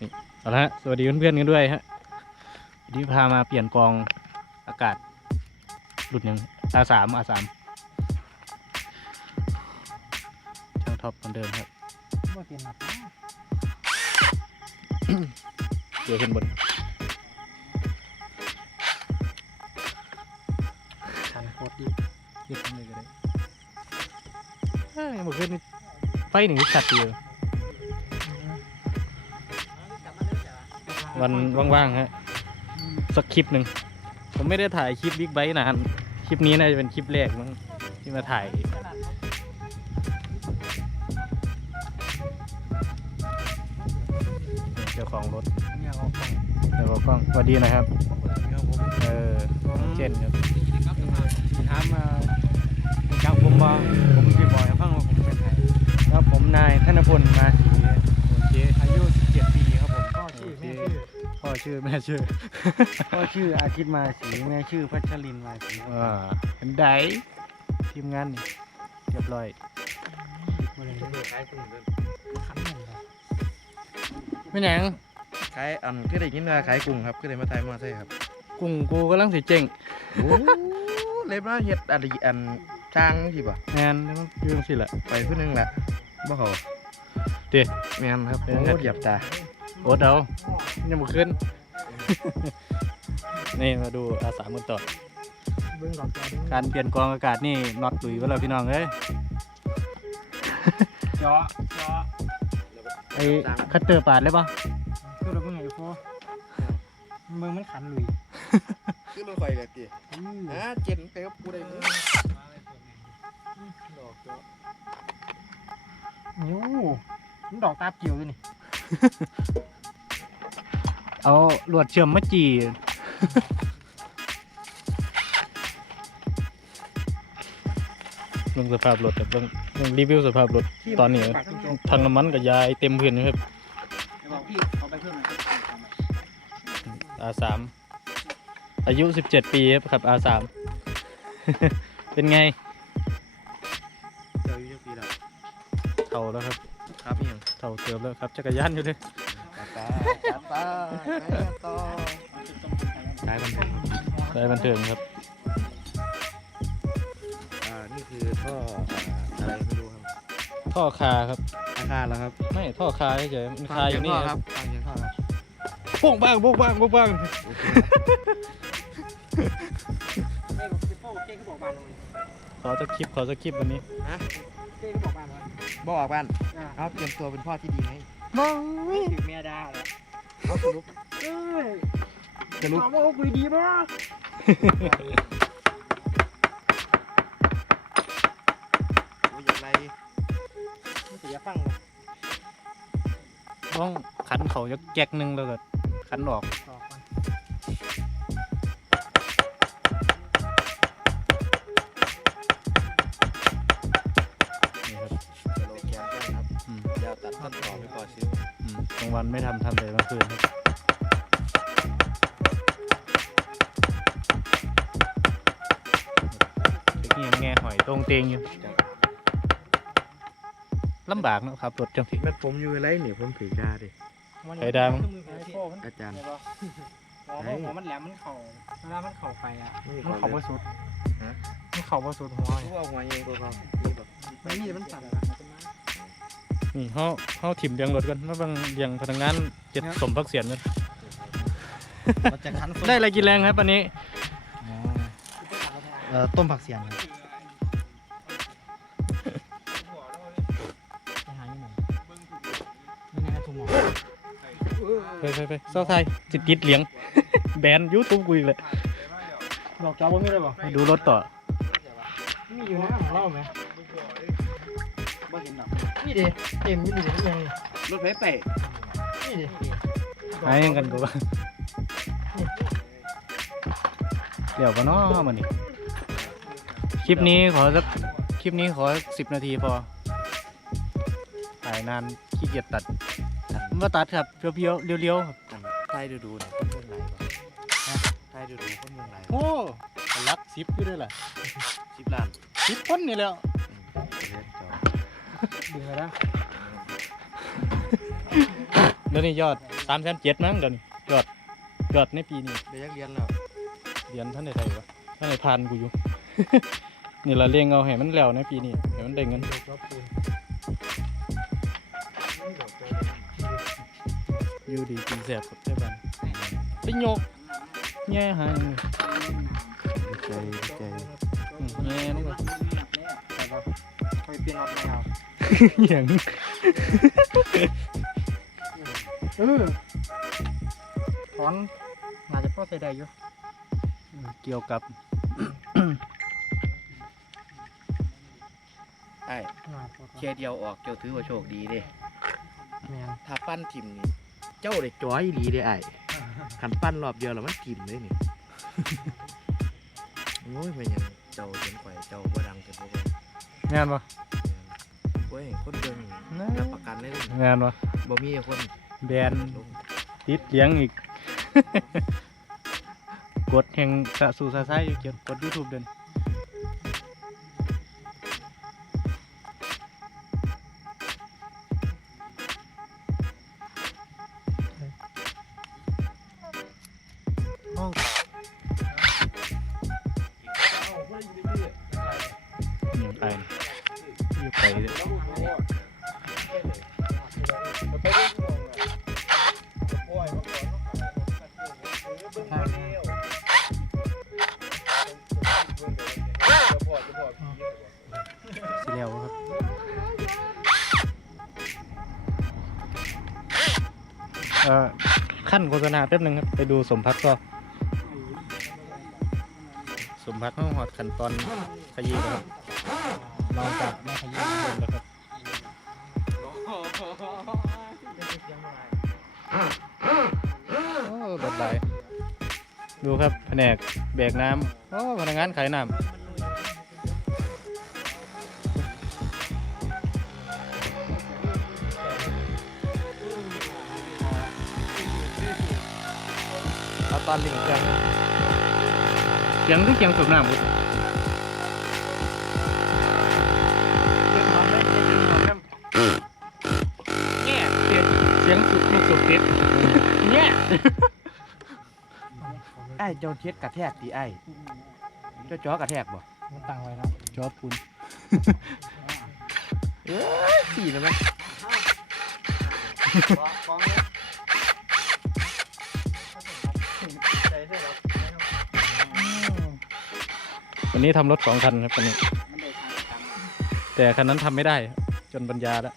นี่เอาละฮะสวัสดีเพื่อนๆกันด้วยฮะวันนี้พามาเปลี่ยนกองอากาศหลุดหนึ่ง R3 R3 ช่างท็อปเหมือนเดิมครับบ่เปลี่ยนหนักเดี๋ยวขึ้นบนชันโคตรดีเก็บทำเลยก็ได้เอ้ยเมื่อคืนนี่ไฟหนึ่งชัดเดียว วันว่างๆฮะสักคลิปหนึ่งผมไม่ได้ถ่ายคลิปบิ๊กไบค์นานคลิปนี้น่าจะเป็นคลิปแรกมั้งที่มาถ่ายเจ้าของรถเนี่ยเอาไปเดี๋ยวกล้องสวัสดีนะครับครับผมเออน้องเจนครับถามมาจากผมว่าผมที่บอกให้ฟังว่าผมเป็นใครครับผมนายธนพลมาสีโอเคอายุ 17 ปีครับผมพ่อ ชื่อแม่ชื่อพ่อชื่อแม่ชื่อพ่อชื่ออาทิตย์มาสีแม่ชื่อพัชรินมาสีครับอ่าเป็นไดทีมงานนี่เรียบร้อยบ่ได้เลยขายคุณเดินขันหนึ่งครับไม่หยังขายอันคือได้ยินว่าขายกุ้งครับก็เลยมาทายมอไซค์ครับ กุ้งกูกำลังสิเจ๋งโอ้เลยมาเฮ็ดอะไรอันจ้างสิบ่งานแล้วมันอยื่จังสิแหละไปผู้หนึงละบ่เขาเดี๋ยวแม่นครับเป็นโอ้ไงเหยียบตาโอ๊ตเอา ยังบ่ขึ้น นี่มาดูอาสามือต่อ เบิ่งดอกจอดึงการเปลี่ยนกรองอากาศนี่น็อตหลุยก็แล้วพี่น้องเอ้ยเจาะเจาะไอ้คัตเตอร์ปาดเลยปะคือเราเพิ่งไงพ่อเบิ่งมันขันลุยคือรถไฟเลยติอือฮะเจนไปกับกูได้นิ้วมันดอกตาเกี่ยวด้วยนี่ เอาลวดเชื่อมมาจีเบิ่งสภาพรถครับเบิ่งเบิ่งรีวิวสภาพรถตอนนี้ทางน้ำมันกับยายเต็มพื้นอยู่ครับบอกพี่เขาไปเพิ่มหน่อย R3 อายุ17ปีครับขับ R3 เป็นไงเจ้าอยู่จักปีแล้วเท่าแล้วครับ ครับอีหยังเท่าเติมแล้วครับจักรยานอยู่เลย ตาตาตาตาต่อสายบันเทิงได้บันเทิงครับอ่านี่คือท่ออ่าอะไรไม่รู้ครับท่อคาครับอาคารแล้วครับไม่ท่อคาเฉยๆมันคาอยู่นี่ฟังคเสีงท่รับฟังเสียงท่อครับโป่งบ้างโป่งบ้างโป่งบ้างโอเคเอ้ยผมสิพ่อเก้ก็บอกบ้านเลยขอสักคลิปขอสักคลิปวันนี้เก้ก็บอกบ้านว่าบ่ออกบ้านอ่าเอาเตรียมตัวเป็นพ่อที่ดีไงถึงเมียดาแล้ว เอาสรุปเอ้ยสรุปถามว่าคุยดีป่ะโอ้ยอย่างไรไม่เสียฟังเลยต้องขันเขาจะแก๊กหนึงแล้วก็ขันออกต่อกั มยาวตัดต้นต่อไปก่อนซื้ออืมกลางวันไม่ทำทำแต่กลางคืนครับเด็กนี่ยังแง่หอยตรงเตงอยู่ลำบากเนอะครับรถจังสิแม่นผมอยู่ไรเนี่ยผมถือดาดิ ไข่ดาวอาจารย์ หัวหัวมันแหลมมันเข่าเวลามันเข่าไปอะไม่มีมันขอเข่างบ่เลยสุดฮะ มันเข่าบ่สุดหัวรู้ว่าหัวเองตัวเขานี่แบบไม่มีมันสั่นนี่ เขาเขาถิ่มเรียงรถกันมาบางเรียงพนักงานเจ็ดสมพักเสียนกันมันจะคันได้อะไรกินแรงครับอันนี้เอ่อต้มผักเสียงครับไปหาอยู่ไหนไม่น่าทุ่มหมอไปไปไปเศร้าไทยจิตติดเหลียง แบนยูทูบกูอีกเลยดอกจอบ่มีเลยบ่มาดูรถต่อมีอยู่นะของเราไหม บ่เห็นดอกนี่ดิเต็มอยู่ดิยังรถเพเป้นี่ดิหายยังกันกูว่าเดี๋ยวก็น้อมันนี่คลิปนี้ขอสักคลิปนี้ขอสิบนาทีพอถ่ายนานขี้เกียจตัดมาตัดครับเพียวๆเรียวๆครับไทยดูดูเนี่ยคนเมืองไหนบ่ไทยดูดูคนเมืองไหนโอ้รักสิบอยู่ด้วยล่ะสิบล้านสิบคนนี่แล้วเรียนจอ ดึงไปแล้วเดี๋ยวนี้ยอดสามแสนเจ็ดมั้งเดี๋ยวนี้ยอดยอดในปีนี้เดี๋ยวยังเรียนแล้วเรียนท่านใดไทยวะท่านใดพานกูอยู่ นี่ละเลี้ยงเอาให้มันแล้วในปีนี้ให้มันได้เงินเดี๋ยวก็ปูนอยู่ดีกินแสบกับเจ้าบ้านไปโยกแง่หางดีใจดีใจอืมแง่นี่ก็ใช่ปะคอยเปลี่ยนรถไหมครับ อย่างเออถอนน่าจะพ่อใส่ได้อยู่เกี่ยวกับไอ้น่าพอเชียร์เดียวออกเจ้าถือว่าโชคดีเด้แม่นถ้าปั้นทิมนี่เจ้าได้จ้อยอีหลีเด้ไอ้ขันปั้นรอบเดียวแล้วมันทิมเลยนี่โอ้ยเป็นหยังเจ้าเห็นข่อยเจ้าบ่ดังเกินบ่เบิ่งงานปะ โอ้ยคนเบิ่งรับประกันได้เลยงานปะบ่มีคนแบนลงติดเลี้ยงอีก กดแห่งสะสู่สะซ้ายอยู่เกี่ยวกด YouTube เดิน เอ่อขั้นโฆษณาแป๊บหนึงครับ ไปดูสมพักก็สมพักห้องหอดขั้นตอนขยี้นะครับเราจะมาขยี้เพิ่มแล้วครับโอ้บดไหลายดูครับแผนกแบกน้ำโอ้พนักงานขายน้ำ เอาตอนลิงเครื่องเสียงคือเสียงสูบน้ำครับเก็บหอมเลยเก็บหอมเลยเนี่ยเสียงเสียงสูบลูกสูบติดเนี่ยไอ้เจ้าเท็ดกระแทกดีไอ้เจ้าจ้อกระแทกบ่มันตั้งไว้แล้วชอบคุณเอ้ยสี่แล้วไหม ฟ้องเลย วันนี้ทำรถสองคันครับคันนี้ แต่คันนั้นทำไม่ได้ จนปัญญาแล้ว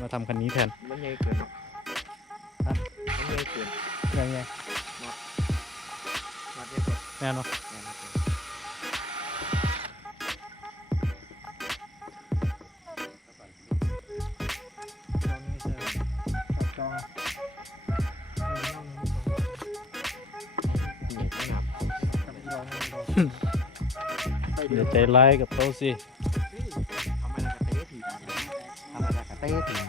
มาทำคันนี้แทน มันใหญ่เกินฮะมันใหญ่เกินยังไง มาเรียกก่อน แน่นอน อย่าใจร้ายกับเขาสิทำไมล่ะกระเต้ถีบทำไมล่ะกระเต้ถีบ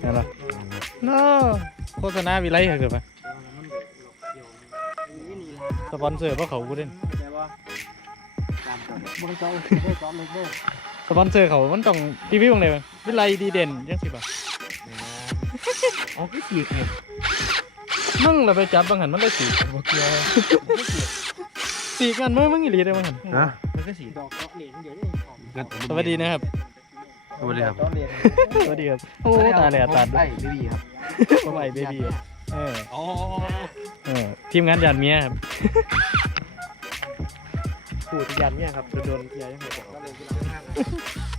แน่นอนน้อโฆษณาวิไลเหรอเกิดปะสปอนเซอร์เพราะเขากูเด่นแต่ว่าตามตัวเนี่ยบริจาคได้จอดเลยเด้อสปอนเซอร์เขามันต้องรีวิวอะไรมั้ยวิไลดีเด่นยังสิบะอ๋อคือถีบเนี่ยมึงเราไปจับบางหันมันได้สีบอกเกียว สีกันมึงมึงอีหลีได้บางหันนะมันก็สีดอกเจาะเหรียญเดี๋ยวนี้ของสวัสดีนะครับสวัสดีครับเจาะเรียญสวัสดีครับโอ้ตาแหล่ตาดไอ้เบบี้ครับผมไอเบบี้เอออ๋อเออทีมงานยานเมียครับผูดยันเนี่ยครับโดนเทียยังไงบอก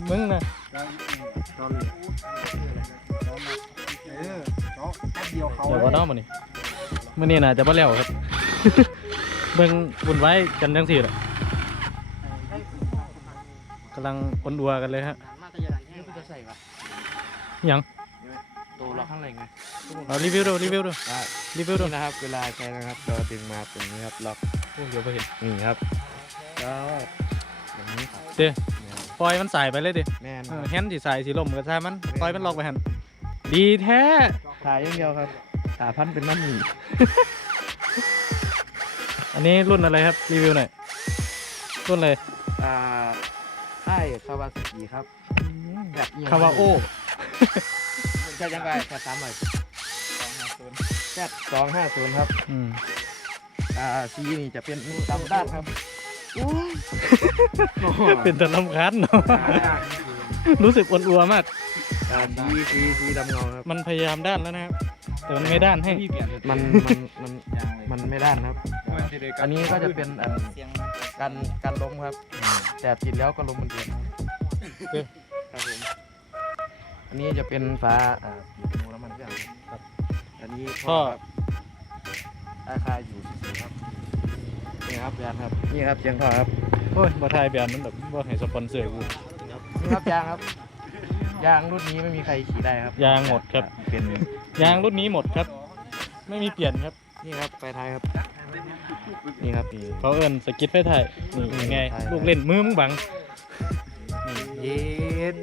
มึงนะตอนนี้เออแป๊บเดียวเขาเดี๋ยวว่าน้องมานี่มื่อนี้น่าจะบ่แล้วครับ เบิ่งวุ่นไว้กันจังสี่แหละกำลังอนดัวกันเลยฮะมาตะยันแห้นี่งกูจะใส่ปะหยังตัวเราข้างในไงเอารีวิวดูรีวิวดูได้รีวิวดูนี่นะครับเวลาใช้นะครับเราดึงมาตรงนี้ครับล็อกโอ้เดี๋ยวไปเห็นนี่ครับก็อย่างนี้ครับเด้ปล่อยมันสายไปเลยดิแม่นเออแฮนด์สีสายสีลมก็ใช่มันปล่อยมันล็อกไปหันดีแท้ถ่ายอย่างเดียวครับตาพันเป็นน้ำหนี อันนี้รุ่นอะไรครับ รีวิวหน่อย รุ่นเลยอ่าค่ายคาวาซากิครับแบบคาวาโอใช่ยังไงแค่สามหน่อยแซดสองห้าศูนย์ครับอืมอ่าซีนี่จะเป็นตำด้านครับเป็นตะลำคันเนาะรู้สึกอ้วนอัวมากอ่าซีซีซีดำเงาครับ มันพยายามด้านแล้วนะครับ แต่มันไม่ด้านให้ มันมันมันมันไม่ด้านครับ อันนี้ก็จะเป็นอันการการล้มครับ แต่ติดแล้วก็ล้มเหมือนเดิมครับครับผมอันนี้จะเป็นฟ้าอ่าปิดรูแล้วมันเครื่องครับ อันนี้ท่อครับราคาอยู่ที่ครับนี่ครับยางครับนี่ครับเชียงท่อครับโอ้ยบ่ทายแบรนด์มันแบบบ่ให้สปอนเซอร์กูนี่ครับยางครับยางรุ่นนี้ไม่มีใครขี่ได้ครับ ยางหมดครับเป็นยางรุ่นนี้หมดครับ ไม่มีเปลี่ยนครับ นี่ครับไฟท้ายครับ นี่ครับนี่ เขาเอิ้นสกิทไฟไทยนี่ยังไงใช่ลูกเล่นมือมึงบังเย็ด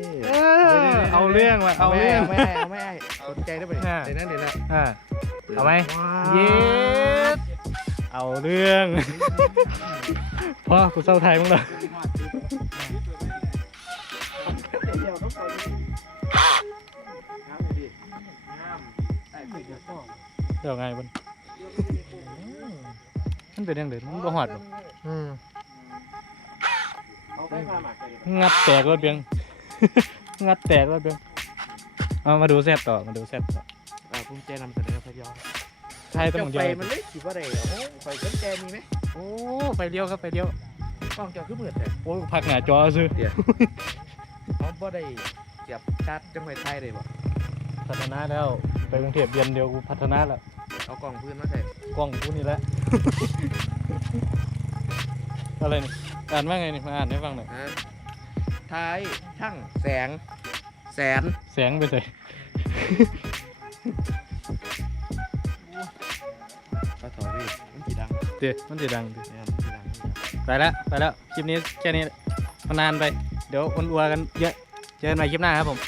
เอาเรื่องว่ะเอาเรื่อง ไม่ให้เอาไม่ให้สนใจได้ไหมอ่า เดี๋ยวนั้นเดี๋ยวนั้นอ่าเอาไหมว้าวเย็ดเอาเรื่องพ่อกูเศร้าไทยมึงเหรอเดี๋ยวไงบน มันเป็นยังไงมันบ่หอดบ่อืมงัดแตกรถเบียง งัดแตกรถเบียงเอามาดูแซดต่อมาดูแซดต่ออ่าภูมิใจนำเสนอพะเยาใช่ต้องเจ้าย้ไปอยมันเลยคิดว่าอะไรโอ้ไฟสนใจมีไหมโอ้ไปเลี้ยวครับไปเลี้ยวกล้องเจ้าคือเหมือนแต่โอ้พักหน้าจอซื้อเขาบ่ได้เสียบชาร์จจังหวัดไทยเลยบ่พัฒนาแล้วไปกรุงเทพเดือนเดียวกูพัฒนาแล้ว เอากล้องพื้นมาใส่กล้องกูนี่แหละ อะไรนี่ อ่านว่าไงนี่มาอ่านให้ฟังหน่อย ฮะท้ายช่างแสง แสนแสงไปใส่ก็ถอดพี่มันกี่ดังเดี๋ยวมันจะดังดิเนี่ยมันกี่ดังมันกี่ดังไปแล้วไปแล้ว คลิปนี้แค่นี้มันนานไป เดี๋ยวอ้วนอัวกันเยอะ เจอกันใหม่คลิปหน้าครับผม